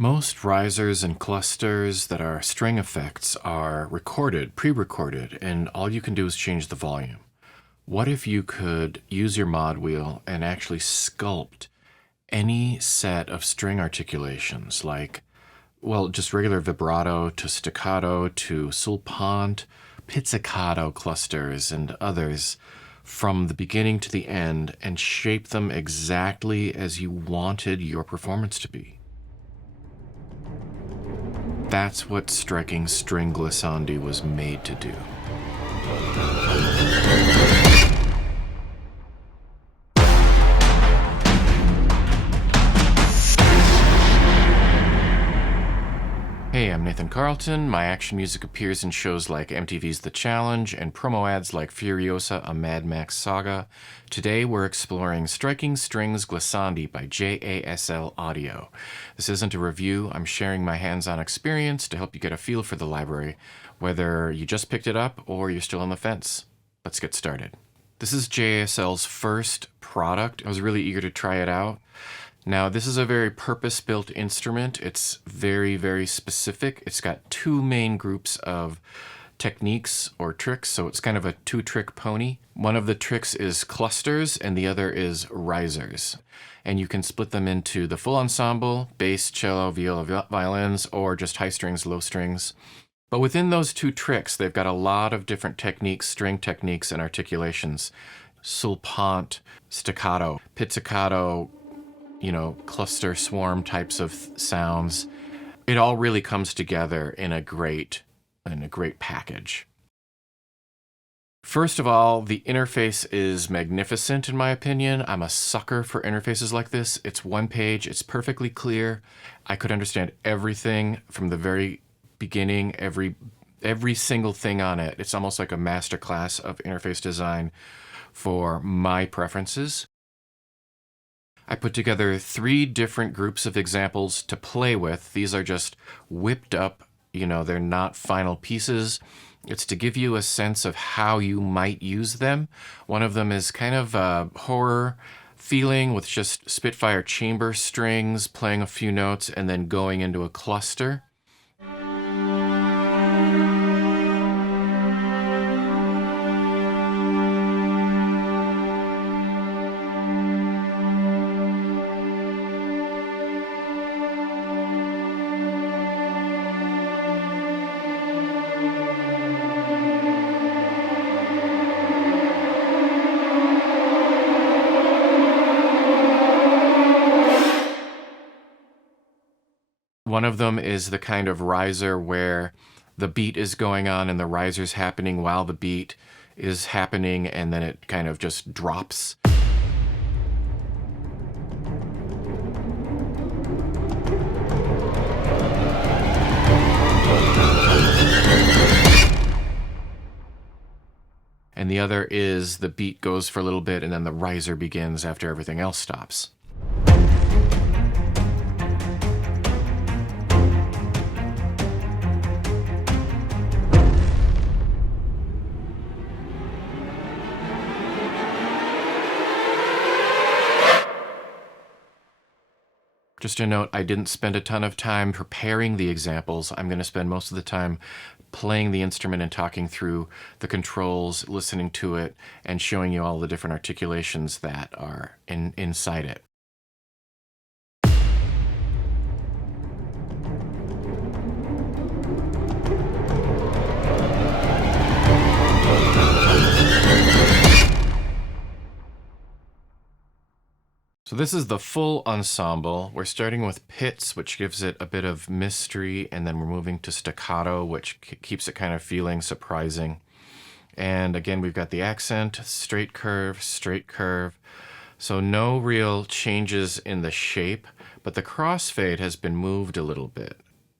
Most risers and clusters that are string effects are recorded, pre-recorded, and all you can do is change the volume. What if you could use your mod wheel and actually sculpt any set of string articulations, like, well, just regular vibrato to staccato to sulpant, pizzicato clusters and others from the beginning to the end, and shape them exactly as you wanted your performance to be? That's what striking Strings Glissandi was made to do. Hey, I'm Nathan Carlton. My action music appears in shows like MTV's The Challenge and promo ads like Furiosa, a Mad Max saga. Today we're exploring Striking Strings Glissandi by JASL Audio. This isn't a review. I'm sharing my hands-on experience to help you get a feel for the library, whether you just picked it up or you're still on the fence. Let's get started. This is JASL's first product. I was really eager to try it out. Now, this is a very purpose-built instrument. It's very, very specific. It's got two main groups of techniques or tricks, so it's kind of a two-trick pony. One of the tricks is clusters, and the other is risers. And you can split them into the full ensemble, bass, cello, viola, violins, or just high strings, low strings. But within those two tricks, they've got a lot of different techniques, string techniques, and articulations. Sulpant, staccato, pizzicato, cluster swarm types of sounds. It all really comes together in a great package. First of all, the interface is magnificent in my opinion. I'm a sucker for interfaces like this. It's one page, it's perfectly clear. I could understand everything from the very beginning, every single thing on it. It's almost like a masterclass of interface design for my preferences. I put together 3 different groups of examples to play with. These are just whipped up, they're not final pieces. It's to give you a sense of how you might use them. One of them is kind of a horror feeling with just Spitfire chamber strings, playing a few notes, and then going into a cluster. One of them is the kind of riser where the beat is going on and the riser's happening while the beat is happening, and then it kind of just drops. And the other is the beat goes for a little bit and then the riser begins after everything else stops. Just a note, I didn't spend a ton of time preparing the examples. I'm going to spend most of the time playing the instrument and talking through the controls, listening to it, and showing you all the different articulations that are inside it. So this is the full ensemble. We're starting with pits, which gives it a bit of mystery, and then we're moving to staccato, which keeps it kind of feeling surprising. And again, we've got the accent, straight curve, So no real changes in the shape, but the crossfade has been moved a little bit.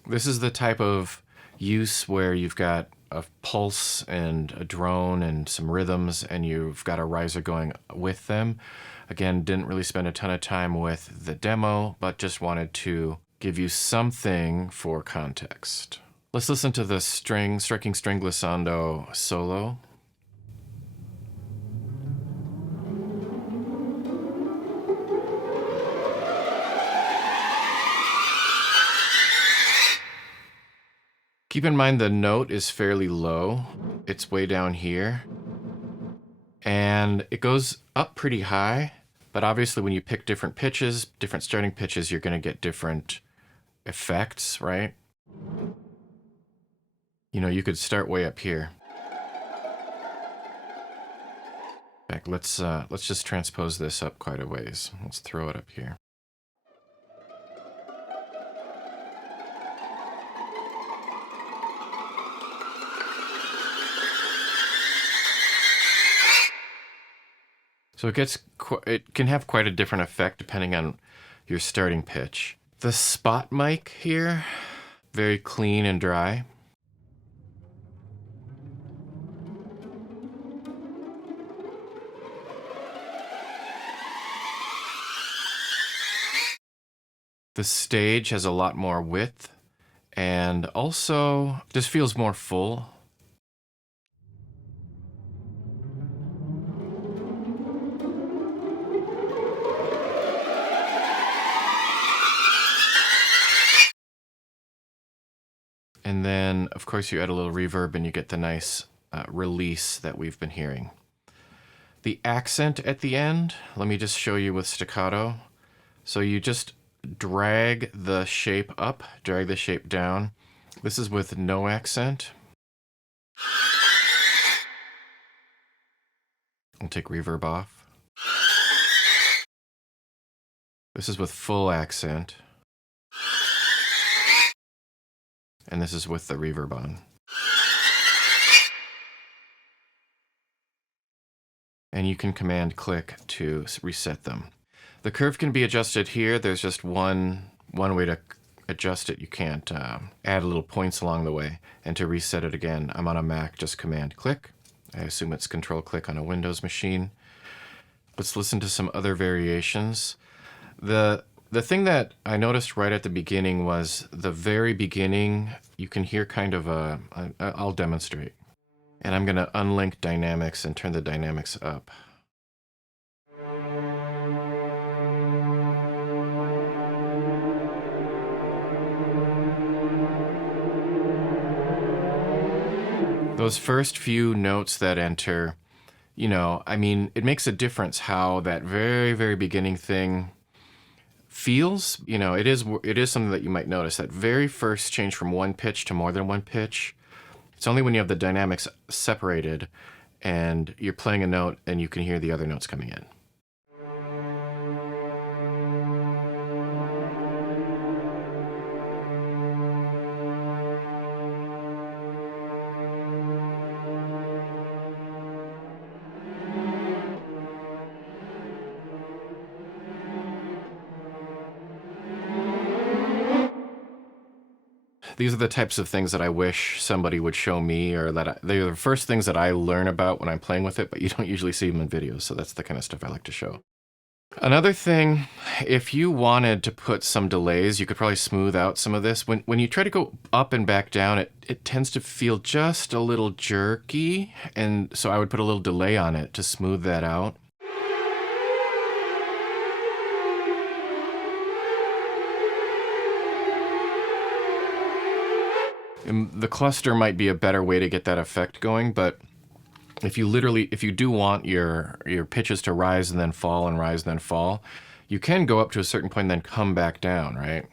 This is the type of use where you've got a pulse and a drone and some rhythms, and you've got a riser going with them. Again, didn't really spend a ton of time with the demo, but just wanted to give you something for context. Let's listen to the Striking Strings Glissandi solo. Keep in mind the note is fairly low. It's way down here. And it goes up pretty high, but obviously when you pick different pitches, different starting pitches, you're going to get different effects, right? You know, you could start way up here. In fact, let's just transpose this up quite a ways. Let's throw it up here. So it can have quite a different effect depending on your starting pitch. The spot mic here, very clean and dry. The stage has a lot more width and also just feels more full. And then, of course, you add a little reverb and you get the nice release that we've been hearing. The accent at the end, let me just show you with staccato. So you just drag the shape up, drag the shape down. This is with no accent. I'll take reverb off. This is with full accent. And this is with the reverb on. And you can command click to reset them. The curve can be adjusted here. There's just one way to adjust it. You can't add little points along the way. And to reset it again, I'm on a Mac, just command click. I assume it's control click on a Windows machine. Let's listen to some other variations. The thing that I noticed right at the beginning was the very beginning, you can hear kind of I'll demonstrate. And I'm going to unlink dynamics and turn the dynamics up. Those first few notes that enter, you know, I mean, it makes a difference how that very, very beginning thing feels. You know, it is something that you might notice. That very first change from one pitch to more than one pitch, it's only when you have the dynamics separated and you're playing a note and you can hear the other notes coming in. These are the types of things that I wish somebody would show me, or that they're the first things that I learn about when I'm playing with it, but you don't usually see them in videos, so that's the kind of stuff I like to show. Another thing, if you wanted to put some delays, you could probably smooth out some of this. When you try to go up and back down, it tends to feel just a little jerky, and so I would put a little delay on it to smooth that out. And the cluster might be a better way to get that effect going, but if you do want your pitches to rise and then fall and rise and then fall, you can go up to a certain point and then come back down, right?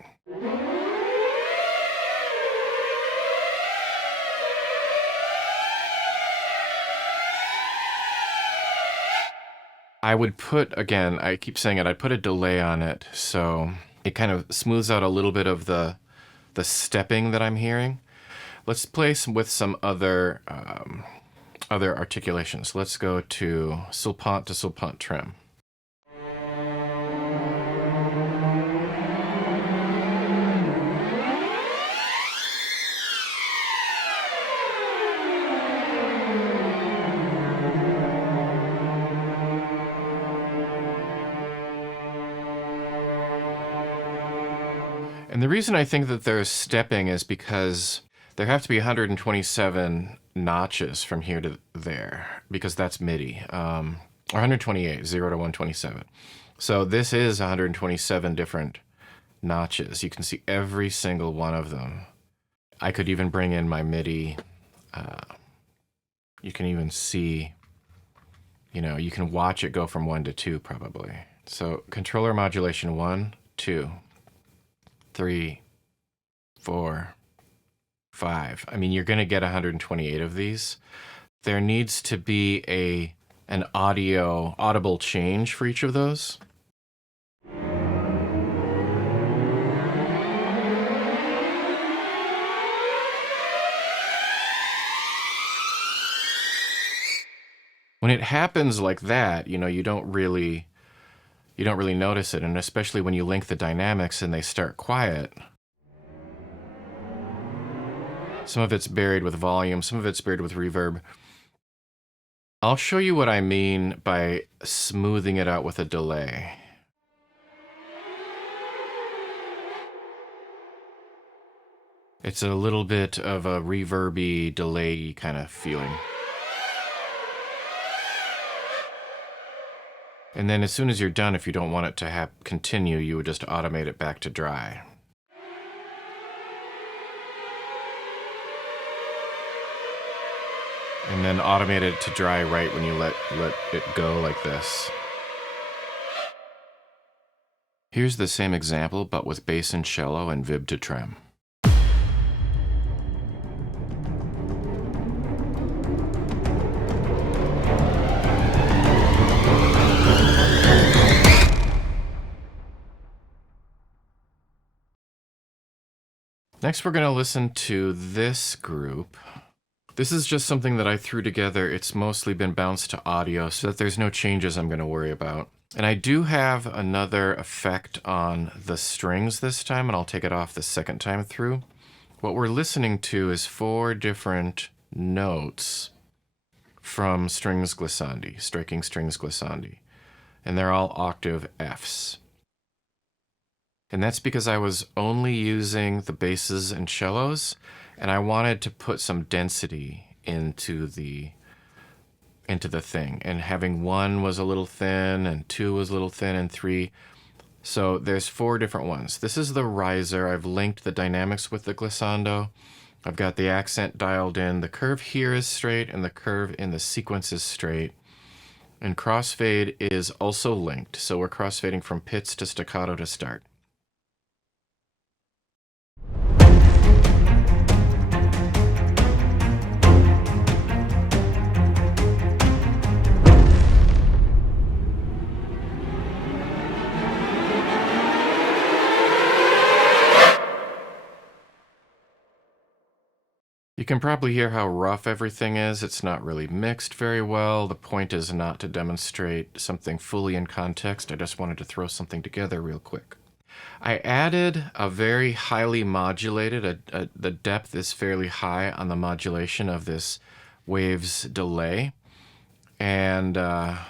I would put, again, I keep saying it, I'd put a delay on it so it kind of smooths out a little bit of the stepping that I'm hearing. Let's play with some other articulations. Let's go to Sulpant trim. And the reason I think that there's stepping is because there have to be 127 notches from here to there, because that's MIDI, or 128, 0 to 127. So this is 127 different notches. You can see every single one of them. I could even bring in my MIDI. You can even see, you can watch it go from 1 to 2 probably. So controller modulation 1, 2, 3, 4, 5. I mean, you're going to get 128 of these. There needs to be an audible change for each of those. When it happens like that, you don't really notice it, and especially when you link the dynamics and they start quiet. Some of it's buried with volume, some of it's buried with reverb. I'll show you what I mean by smoothing it out with a delay. It's a little bit of a reverby, delay kind of feeling. And then as soon as you're done, if you don't want it to continue, you would just automate it back to dry. And then automate it to dry right when you let it go like this. Here's the same example, but with bass and cello and vib to trem. Next, we're going to listen to this group. This is just something that I threw together. It's mostly been bounced to audio so that there's no changes I'm going to worry about. And I do have another effect on the strings this time, and I'll take it off the second time through. What we're listening to is 4 different notes from Strings Glissandi, Striking Strings Glissandi. And they're all octave Fs. And that's because I was only using the basses and cellos, and I wanted to put some density into the thing. And having 1 was a little thin, and 2 was a little thin, and 3. So there's 4 different ones. This is the riser. I've linked the dynamics with the glissando. I've got the accent dialed in. The curve here is straight, and the curve in the sequence is straight. And crossfade is also linked. So we're crossfading from pits to staccato to start. You can probably hear how rough everything is. It's not really mixed very well. The point is not to demonstrate something fully in context. I just wanted to throw something together real quick. I added a very highly modulated, the depth is fairly high on the modulation of this waves delay. And a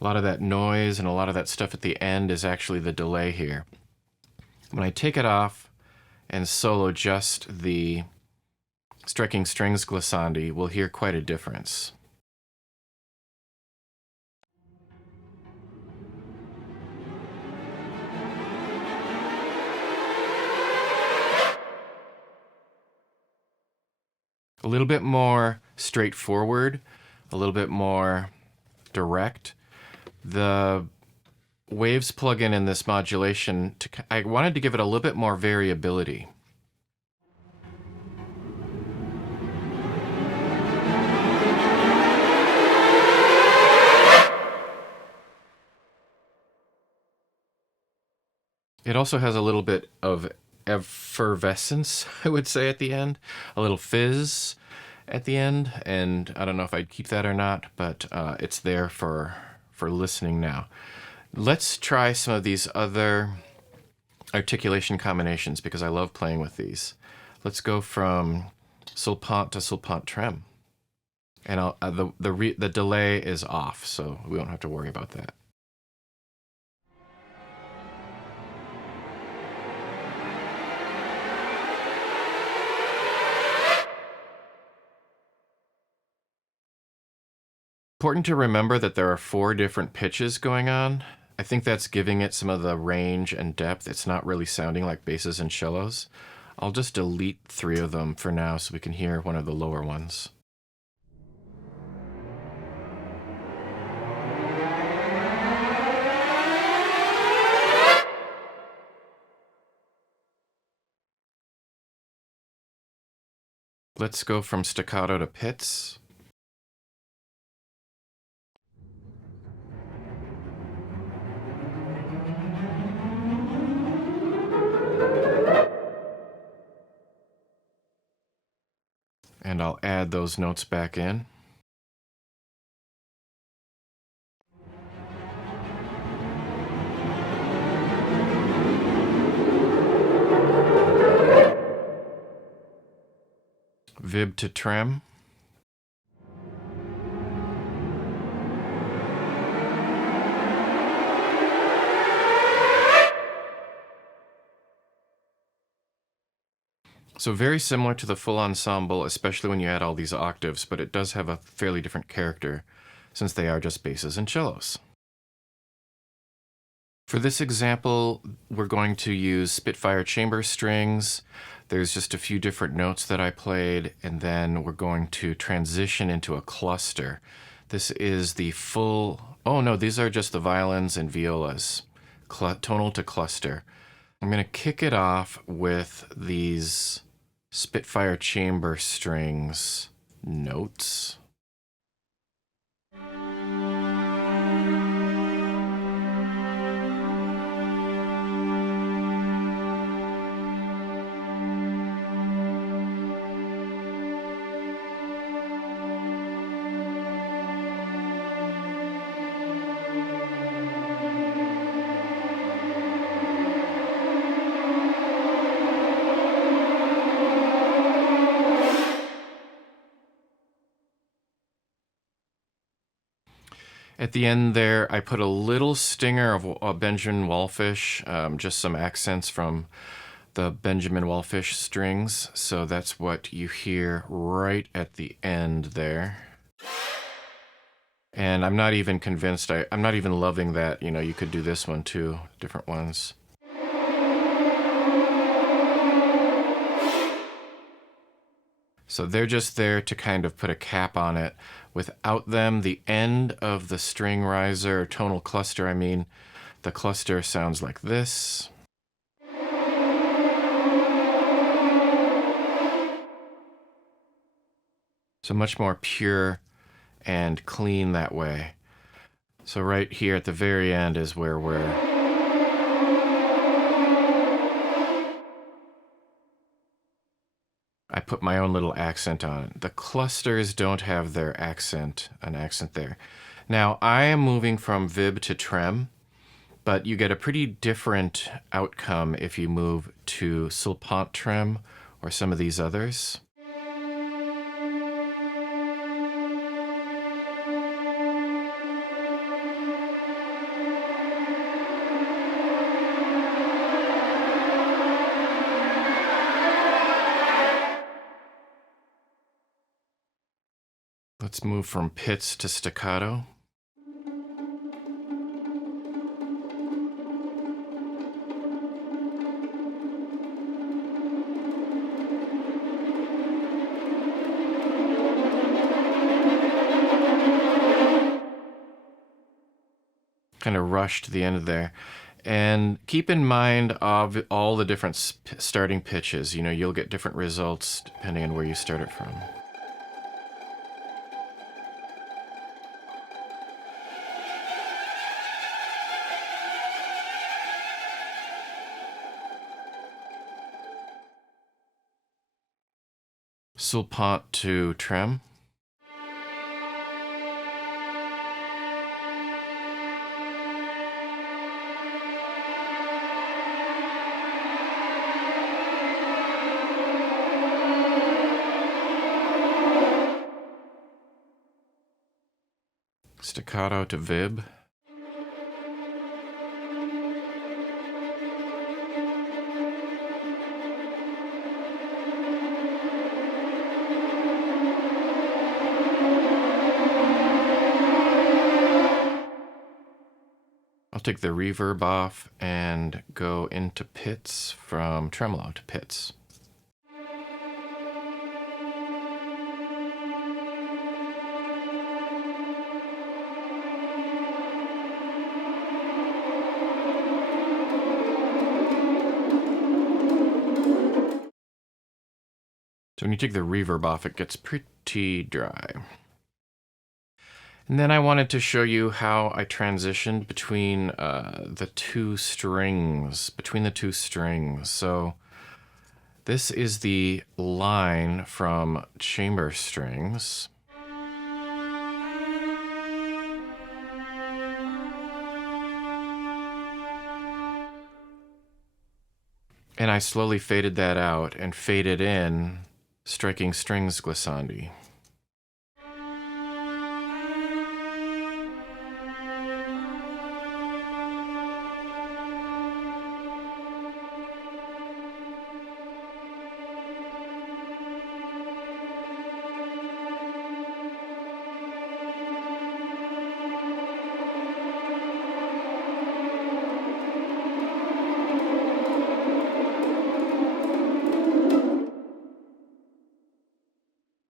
lot of that noise and a lot of that stuff at the end is actually the delay here. When I take it off and solo just the Striking Strings Glissandi, we'll hear quite a difference. A little bit more straightforward, a little bit more direct. The waves plugin in this modulation, I wanted to give it a little bit more variability. It also has a little bit of effervescence, I would say, at the end. A little fizz at the end, and I don't know if I'd keep that or not, but it's there for listening now. Let's try some of these other articulation combinations because I love playing with these. Let's go from sulpant to sulpant trem. And the delay is off, so we won't have to worry about that. Important to remember that there are 4 different pitches going on. I think that's giving it some of the range and depth. It's not really sounding like basses and cellos. I'll just delete 3 of them for now so we can hear one of the lower ones. Let's go from staccato to pizz. And I'll add those notes back in. Vib to trem. So very similar to the full ensemble, especially when you add all these octaves, but it does have a fairly different character since they are just basses and cellos. For this example, we're going to use Spitfire chamber strings. There's just a few different notes that I played, and then we're going to transition into a cluster. This is the full, oh no, these are just the violins and violas, tonal to cluster. I'm going to kick it off with these Spitfire chamber strings notes. At the end there, I put a little stinger of Benjamin Wallfish, just some accents from the Benjamin Wallfish strings. So that's what you hear right at the end there. And I'm not even convinced, I'm not even loving that, you know, you could do this one too, different ones. So they're just there to kind of put a cap on it. Without them, the end of the string riser, tonal cluster, I mean, the cluster sounds like this. So much more pure and clean that way. So right here at the very end is where I put my own little accent on it. The clusters don't have an accent there. Now I am moving from vib to trem, but you get a pretty different outcome if you move to Sculpt trem or some of these others. Let's move from pizz to staccato. Kind of rushed the end there. And keep in mind of all the different starting pitches. You know, you'll get different results depending on where you start it from. Sculpt to trem. Staccato to vib. take the reverb off and go into pits from tremolo to pits. So when you take the reverb off, it gets pretty dry. And then I wanted to show you how I transitioned between the two strings. So this is the line from chamber strings. And I slowly faded that out and faded in striking Strings Glissandi.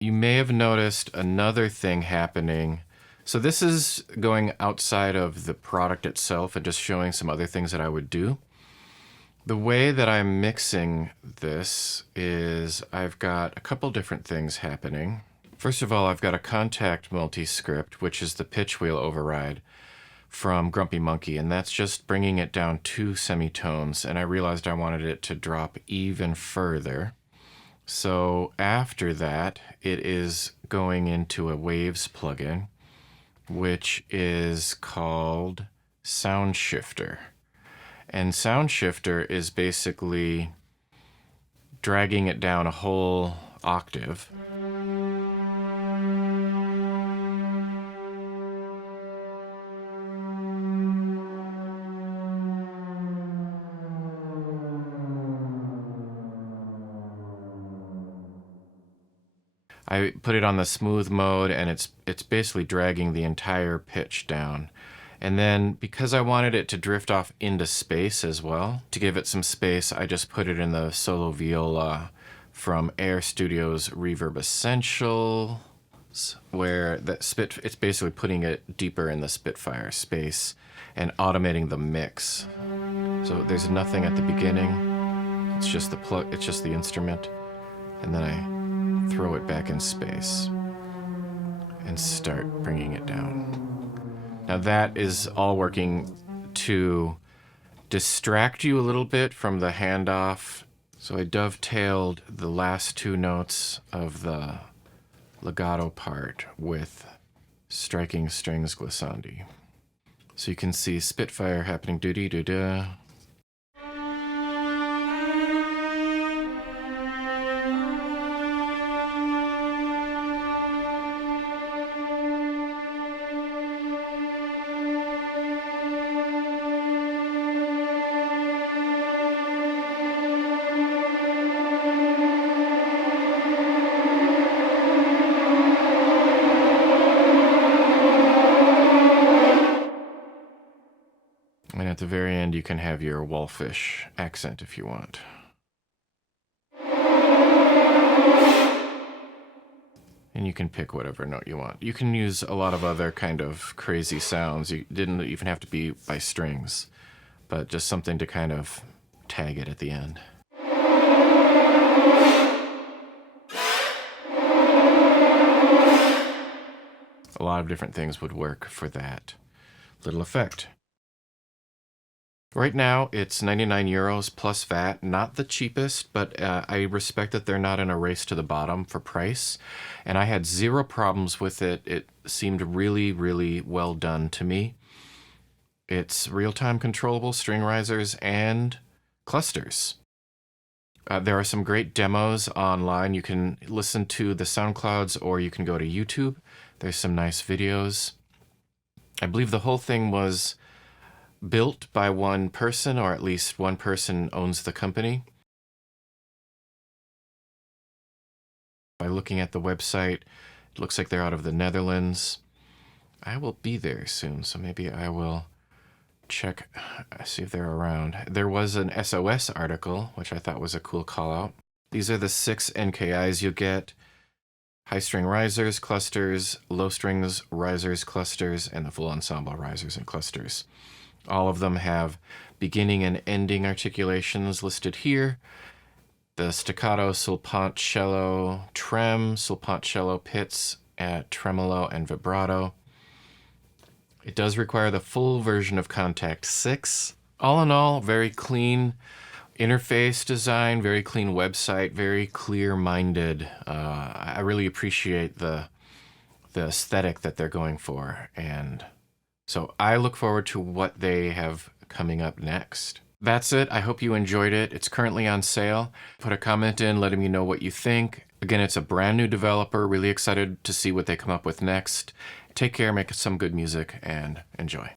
You may have noticed another thing happening. So this is going outside of the product itself and just showing some other things that I would do. The way that I'm mixing this is I've got a couple different things happening. First of all, I've got a Kontakt multi-script, which is the pitch wheel override from Grumpy Monkey, and that's just bringing it down 2 semitones, and I realized I wanted it to drop even further. So after that, it is going into a Waves plugin, which is called Sound Shifter. And Sound Shifter is basically dragging it down a whole octave. I put it on the smooth mode, and it's basically dragging the entire pitch down. And then because I wanted it to drift off into space as well, to give it some space, I just put it in the solo viola from Air Studio's Reverb Essentials, where it's basically putting it deeper in the Spitfire space and automating the mix. So there's nothing at the beginning. It's just the instrument, and then I throw it back in space and start bringing it down. Now that is all working to distract you a little bit from the handoff. So I dovetailed the last 2 notes of the legato part with striking Strings Glissandi. So you can see Spitfire happening, doo-dee-doo-doo. And at the very end, you can have your Wallfish accent if you want. And you can pick whatever note you want. You can use a lot of other kind of crazy sounds. You didn't even have to be by strings, but just something to kind of tag it at the end. A lot of different things would work for that little effect. Right now, it's 99 euros plus VAT, not the cheapest, but I respect that they're not in a race to the bottom for price. And I had 0 problems with it. It seemed really, really well done to me. It's real-time controllable string risers and clusters. There are some great demos online. You can listen to the SoundClouds, or you can go to YouTube. There's some nice videos. I believe the whole thing was built by one person, or at least one person owns the company. By looking at the website, it looks like they're out of the Netherlands. I will be there soon, so maybe I will check, see if they're around. There was an SOS article, which I thought was a cool call out. These are the 6 NKIs you get. High string risers, clusters, low strings, risers, clusters, and the full ensemble risers and clusters. All of them have beginning and ending articulations listed here. The staccato, sulpant-cello, trem, sulpant-cello pits at tremolo and vibrato. It does require the full version of Kontakt 6. All in all, very clean interface design, very clean website, very clear-minded. I really appreciate the aesthetic that they're going for, and so I look forward to what they have coming up next. That's it. I hope you enjoyed it. It's currently on sale. Put a comment in letting me know what you think. Again, it's a brand new developer. Really excited to see what they come up with next. Take care, make some good music, and enjoy.